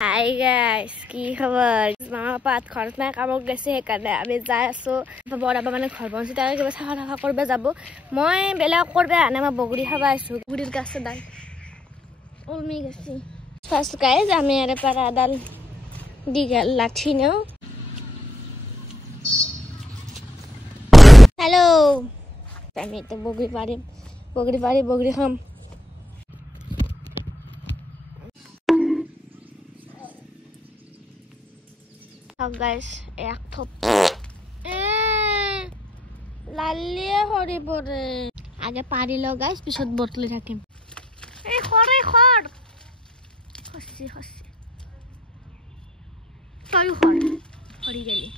Hi guys, কি খবৰ? মামা পাত খৰচ নাই কামক গৈছে সেইকাৰণে আমি যাই আছো বৰাবা মানে ঘৰ বনছি তাকে কিবা চাফা কৰিব যাব মই বেলেগ কৰবে আনে মই বগৰী খাবা আইছো বগৰীৰ গাছে দাই উলমি গেছি ফাৰ্স্ট গাইজ আমি আৰে পাৰা দাল দিগা লাঠি নাও হ্যালো আমি তো বগৰী খাম Oh guys, এক থপ লালিয়ে হৰি পৰে আগে পাৰি লও গাইস পিছত বটলি থাকিম এই খৰে খৰ হসি তয়ো খৰ হৰি গেলি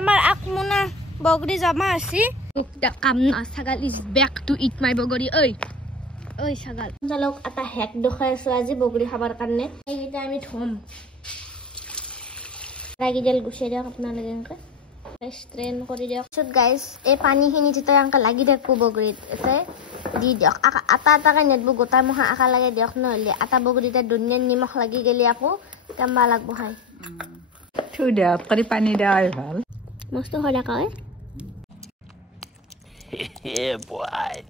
আমাৰ আকমনা বগৰী জমা আছে The kamna sagal is back to eat my bogori oi sagal jalok ata hek dokhai aso aji bogori khabar karne eita ami thom ragi jel gushai dak apna lagenka strain kori dak so guys e pani hini jita angka lagi dakku bogori ete di dak ata ka netbu gota moha aka lage dak noile ata bogori ta dunya nimok lagi geli aku kamba lagbo hai thuda kari pani dai bhal mosto hoda ka Yeah, boy.